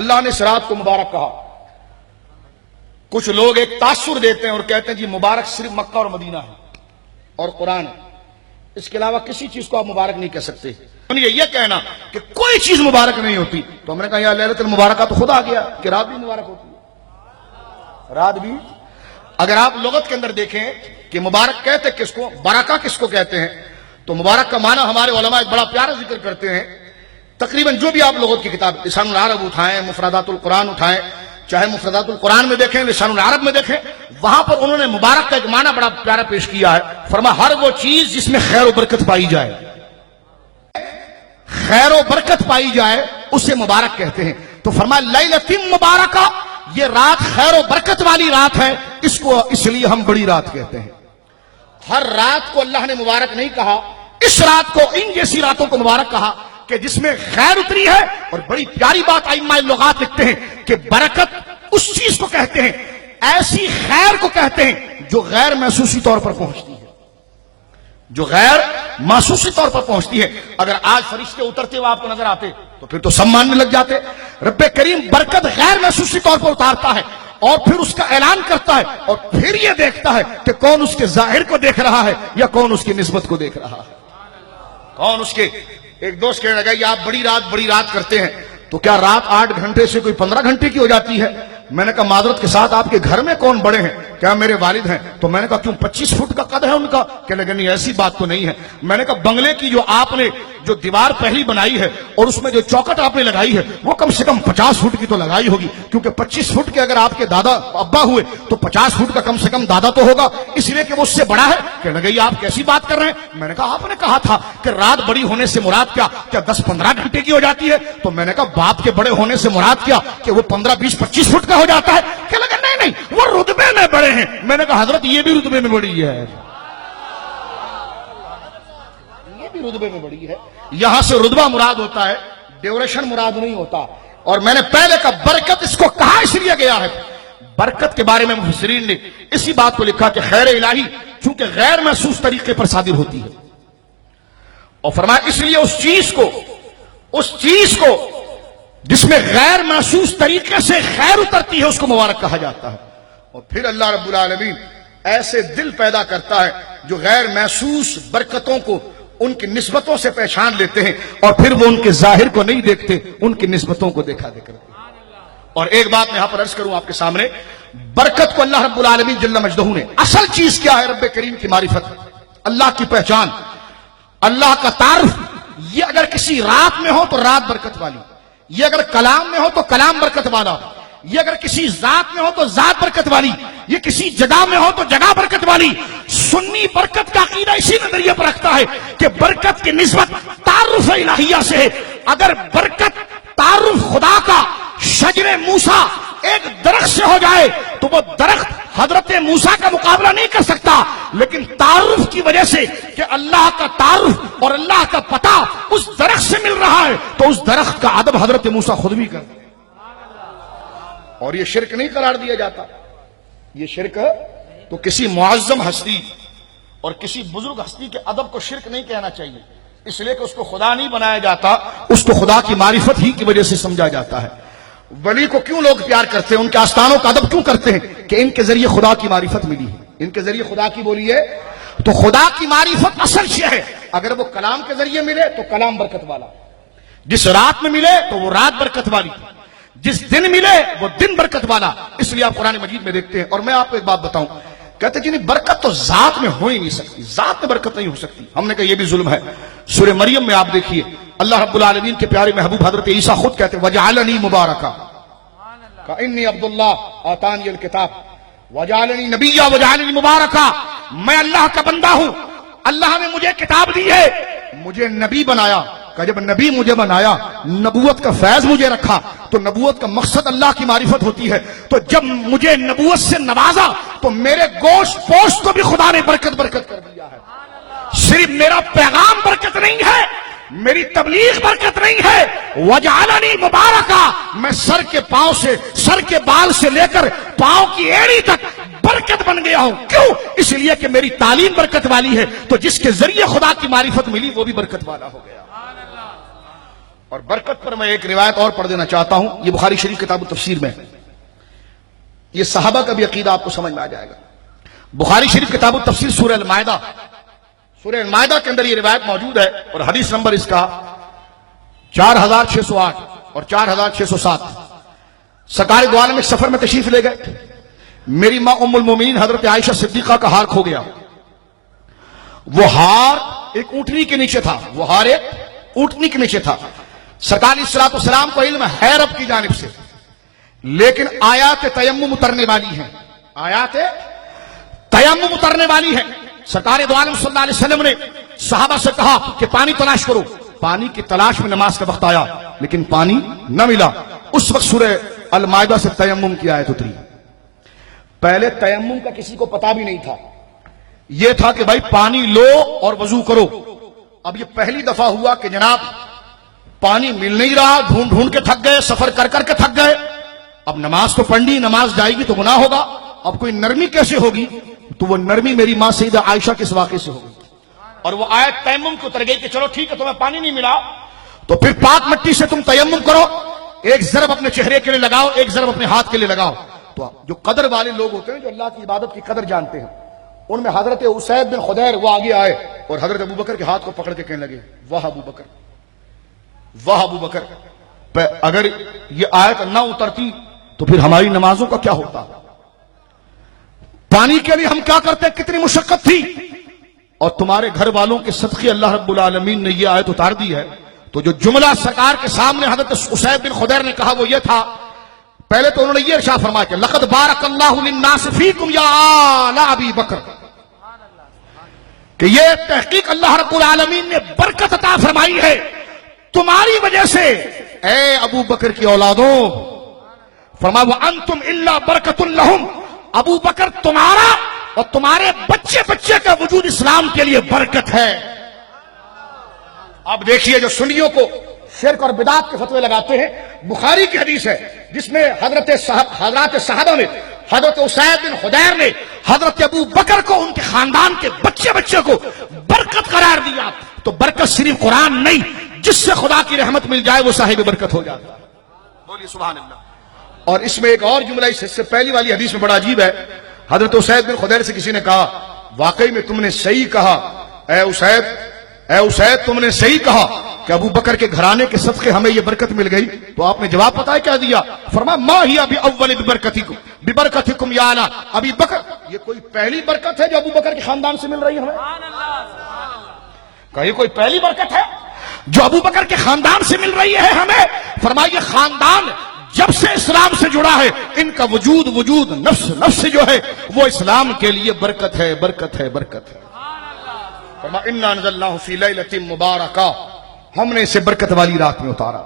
اللہ نے اس رات کو مبارک کہا. کچھ لوگ ایک تاثر دیتے ہیں اور کہتے ہیں جی مبارک صرف مکہ اور مدینہ ہے اور قرآن ہے، اس کے علاوہ کسی چیز کو آپ مبارک نہیں کہہ سکتے. یہ کہنا کہ کوئی چیز مبارک نہیں ہوتی، تو ہم نے کہا یا لیلۃ المبارکہ تو خدا گیا کہ رات بھی مبارک ہوتی ہے. رات بھی اگر آپ لغت کے اندر دیکھیں کہ مبارک کہتے کس کو، برکہ کس کو کہتے ہیں، تو مبارک کا معنی ہمارے علماء ایک بڑا پیارا ذکر کرتے ہیں. تقریباً جو بھی آپ لغت کی کتاب لسان العرب اٹھائیں، مفردات القرآن اٹھائیں، چاہے مفردات القرآن میں دیکھیں، لسان العرب میں دیکھیں، وہاں پر انہوں نے مبارک کا ایک معنی بڑا پیارا پیش کیا ہے. فرمایا ہر وہ چیز جس میں خیر و برکت پائی جائے، خیر و برکت پائی جائے اسے مبارک کہتے ہیں. تو فرمایا لیلۃ مبارکہ، یہ رات خیر و برکت والی رات ہے، اس کو اس لیے ہم بڑی رات کہتے ہیں. ہر رات کو اللہ نے مبارک نہیں کہا، اس رات کو، ان جیسی راتوں کو مبارک کہا کہ جس میں خیر اتری ہے. اور بڑی پیاری بات ائمہ لغات لکھتے ہیں کہ برکت اس چیز کو کہتے ہیں، ایسی خیر کو کہتے ہیں جو غیر محسوسی طور پر پہنچتی ہے، جو غیر محسوسی طور پر پہنچتی ہے. اگر آج فرشتے اترتے ہوئے آپ کو نظر آتے تو پھر تو سب ماننے لگ جاتے. رب کریم برکت غیر محسوسی طور پر اتارتا ہے اور پھر اس کا اعلان کرتا ہے اور پھر یہ دیکھتا ہے کہ کون اس کے ظاہر کو دیکھ رہا ہے یا کون اس کی نسبت کو دیکھ رہا ہے. کون اس کے، ایک دوست کہنے لگا یہ آپ بڑی رات کرتے ہیں تو کیا رات 8 گھنٹے سے کوئی 15 گھنٹے کی ہو جاتی ہے؟ میں نے کہا معذرت کے ساتھ آپ کے گھر میں کون بڑے ہیں؟ کیا میرے والد ہیں. تو میں نے کہا کیوں 25 فٹ کا قد ہے ان کا؟ کہنے لگے نہیں ایسی بات تو نہیں ہے. میں نے کہا بنگلے کی جو آپ نے جو دیوار پہلی بنائی ہے اور اس میں جو چوکٹ آپ نے لگائی ہے وہ کم سے کم 50 فٹ کی تو لگائی ہوگی، کیونکہ 25 فٹ کے اگر آپ کے دادا ابا ہوئے تو 50 فٹ کا کم سے کم دادا تو ہوگا، اس لیے کہ وہ اس سے بڑا ہے. کہنے لگے یہ آپ کیسی بات کر رہے ہیں؟ میں نے کہا آپ نے کہا تھا کہ رات بڑی ہونے سے مراد کیا 10-15 گھنٹے کی ہو جاتی ہے؟ تو میں نے کہا باپ کے بڑے ہونے سے مراد کیا کہ وہ 15-20-25 فٹ کا ہو جاتا ہے؟ کہنے لگے نہیں وہ رتبے میں بڑے ہیں. میں نے کہا حضرت یہ بھی رتبے میں بڑی ہے، یہ بھی رتبے میں بڑی ہے. یہاں سے رتبہ مراد ہوتا ہے، ڈیوریشن مراد نہیں ہوتا. اور میں نے پہلے کا برکت اس کو کہا اس لیے گیا ہے، برکت کے بارے میں مفسرین نے اسی بات کو لکھا کہ خیر الہی چونکہ غیر محسوس طریقے پر صادر ہوتی ہے، اور فرمایا اس لیے اس چیز کو جس میں غیر محسوس طریقے سے خیر اترتی ہے اس کو مبارک کہا جاتا ہے. اور پھر اللہ رب العالمین ایسے دل پیدا کرتا ہے جو غیر محسوس برکتوں کو ان کی نسبتوں سے پہچان لیتے ہیں اور پھر وہ ان کے ظاہر کو نہیں دیکھتے، ان کی نسبتوں کو دیکھا کرتے ہیں. اور ایک بات میں یہاں پر عرض کروں آپ کے سامنے، برکت کو اللہ رب العالمین جل مجدہ نے، اصل چیز کیا ہے؟ رب کریم کی معرفت، اللہ کی پہچان، اللہ کا تعارف. یہ اگر کسی رات میں ہو تو رات برکت والی، یہ اگر کلام میں ہو تو کلام برکت والا، یہ اگر کسی ذات میں ہو تو ذات برکت والی، یہ کسی جگہ میں ہو تو جگہ برکت والی. سنی برکت کا عقیدہ اسی نظریے پر رکھتا ہے کہ برکت کی نسبت تعارف الہیہ سے ہے. اگر برکت تعارف خدا کا شجر موسیٰ ایک درخت سے ہو جائے تو وہ درخت حضرت موسیٰ کا مقابلہ نہیں کر سکتا، لیکن تعارف کی وجہ سے کہ اللہ کا تعارف اور اللہ کا پتہ اس درخت سے مل رہا ہے تو اس درخت کا ادب حضرت موسیٰ خود بھی کرتے. اور یہ شرک نہیں قرار دیا جاتا. یہ شرک تو کسی معظم ہستی اور کسی بزرگ ہستی کے ادب کو شرک نہیں کہنا چاہیے، اس لیے کہ اس کو خدا نہیں بنایا جاتا، اس کو خدا کی معرفت ہی کی وجہ سے سمجھا جاتا ہے. ولی کو کیوں لوگ پیار کرتے ہیں، ان کے آستانوں کا ادب کیوں کرتے ہیں؟ کہ ان کے ذریعے خدا کی معرفت ملی ہے، ان کے ذریعے خدا کی بولی ہے. تو خدا کی معرفت اصل شے ہے. اگر وہ کلام کے ذریعے ملے تو کلام برکت والا، جس رات میں ملے تو وہ رات برکت والی، جس دن ملے وہ دن برکت والا. اس لیے آپ قرآن مجید میں دیکھتے ہیں. اور میں آپ کو ایک بات بتاؤں، کہتے ہیں جی نہیں برکت تو ذات میں ہو ہی نہیں سکتی، ذات میں برکت نہیں ہو سکتی. ہم نے کہا یہ بھی ظلم ہے. سورہ مریم میں آپ دیکھیے اللہ رب العالمین کے پیارے محبوب حضرت عیسیٰ خود کہتے ہیں وجعلنی مبارکا انی عبداللہ آتانی الکتاب وجعلنی نبیا وجعلنی مبارکا. میں اللہ کا بندہ ہوں، اللہ نے مجھے کتاب دی ہے، مجھے نبی بنایا. کہ جب نبی مجھے بنایا، نبوت کا فیض مجھے رکھا، تو نبوت کا مقصد اللہ کی معرفت ہوتی ہے. تو جب مجھے نبوت سے نوازا تو میرے گوشت پوشت کو بھی خدا نے برکت کر دیا ہے. صرف میرا پیغام برکت نہیں ہے، میری تبلیغ برکت نہیں ہے. وجعلنی مبارکا، میں سر کے پاؤں سے، سر کے بال سے لے کر پاؤں کی ایڑی تک برکت بن گیا ہوں. کیوں؟ اس لیے کہ میری تعلیم برکت والی ہے. تو جس کے ذریعے خدا کی معرفت ملی وہ بھی برکت والا ہو گیا. اور برکت پر میں ایک روایت اور پڑھ دینا چاہتا ہوں، یہ بخاری شریف کتاب التفسیر میں، یہ صحابہ کا بھی عقیدہ آپ کو سمجھ میں آ جائے گا۔ بخاری شریف کتاب التفسیر سورہ المائدہ، سورہ المائدہ کے اندر یہ روایت موجود ہے، اور حدیث نمبر اس کا 4608 اور 4607۔ سرکار دو عالم ایک سفر میں تشریف لے گئے، میری ماں ام المومنین حضرت عائشہ صدیقہ کا ہار کھو گیا۔ وہ ہار ایک اونٹنی کے نیچے تھا، وہ ہار ایک اونٹنی کے نیچے تھا۔ سرکار علیہ الصلوۃ والسلام کو علم ہے رب کی جانب سے، لیکن آیات تیمم اترنے والی ہیں، آیات تیمم اترنے والی ہیں۔ سرکار دو عالم صلی اللہ علیہ وسلم نے صحابہ سے کہا کہ پانی تلاش کرو۔ پانی کی تلاش میں نماز کا وقت آیا، لیکن پانی نہ ملا۔ اس وقت سورہ المائدہ سے تیمم کی آیت اتری۔ پہلے تیمم کا کسی کو پتا بھی نہیں تھا، یہ تھا کہ بھائی پانی لو اور وضو کرو۔ اب یہ پہلی دفعہ ہوا کہ جناب پانی مل نہیں رہا، ڈھونڈ ڈھونڈ کے تھک گئے، سفر کر کر کے تھک گئے، اب نماز تو پڑھنی، نماز جائے گی تو گناہ ہوگا، اب کوئی نرمی کیسے ہوگی؟ تو وہ نرمی میری ماں سیدہ عائشہ کے اس واقعے سے ہوگی، اور وہ آیت تیمم کو اتر گئی کہ چلو ٹھیک ہے تمہیں پانی نہیں ملا تو پھر پاک مٹی سے تم تیمم کرو، ایک ضرب اپنے چہرے کے لیے لگاؤ، ایک ضرب اپنے ہاتھ کے لیے لگاؤ۔ تو جو قدر والے لوگ ہوتے ہیں، جو اللہ کی عبادت کی قدر جانتے ہیں، ان میں حضرت اسید بن خدیر وہ آگے آئے اور حضرت ابوبکر کے ہاتھ کو پکڑ کے کہنے لگے، واہ ابوبکر، واہ ابوبکر، اگر یہ آیت نہ اترتی تو پھر ہماری نمازوں کا کیا ہوتا؟ پانی کے لیے ہم کیا کرتے، کتنی مشقت تھی، اور تمہارے گھر والوں کے صدقے اللہ رب العالمین نے یہ آیت اتار دی ہے۔ تو جو جملہ سرکار کے سامنے حضرت اسید بن خدیر نے کہا وہ یہ تھا، پہلے تو انہوں نے یہ ارشاد فرمایا کہ لقد بارک اللہ للناس فیکم یا آل ابی بکر، کہ یہ تحقیق اللہ رب العالمین نے برکت عطا فرمائی ہے تمہاری وجہ سے اے ابو بکر کی اولادوں۔ فرمایا وانتم الا برکۃ لہم، ابو بکر تمہارا اور تمہارے بچے بچے کا وجود اسلام کے لیے برکت ہے۔ اب دیکھیے جو سنیوں کو شرک اور بدعت کے فتوے لگاتے ہیں، بخاری کی حدیث ہے جس میں حضرات صحابہ میں حضرت اسید بن خدیر نے حضرت ابو بکر کو ان کے خاندان کے بچے بچے کو برکت قرار دیا۔ تو برکت صرف قرآن نہیں، جس سے خدا کی رحمت مل جائے وہ صاحب برکت ہو جاتا ہے۔ بولیے سبحان اللہ۔ اور اس میں ایک اور جملہ اس سے پہلی والی حدیث میں بڑا عجیب ہے۔ حضرت اسید بن خدیر سے کسی نے کہا واقعی میں تم نے صحیح کہا اے اسید تم نے صحیح کہا کہ ابو بکر کے گھرانے کے صدقے ہمیں یہ برکت مل گئی۔ تو آپ نے جواب پتہ ہے کیا دیا؟ فرمایا ما ہی باول ببرکتکم یا اعلی ابی بکر، یہ کوئی پہلی برکت ہے جو ابو بکر کے خاندان سے مل رہی ہے ہمیں؟ کہ یہ کوئی پہلی برکت ہے جو ابو بکر کے خاندان سے مل رہی ہے ہمیں؟ فرمایا یہ خاندان جب سے اسلام سے جڑا ہے ان کا وجود نفس جو ہے وہ اسلام کے لیے برکت ہے، برکت ہے، برکت ہے۔ فرمایا انا انزلناہ فی لیلۃ مبارکہ، ہم نے اسے برکت والی رات میں اتارا۔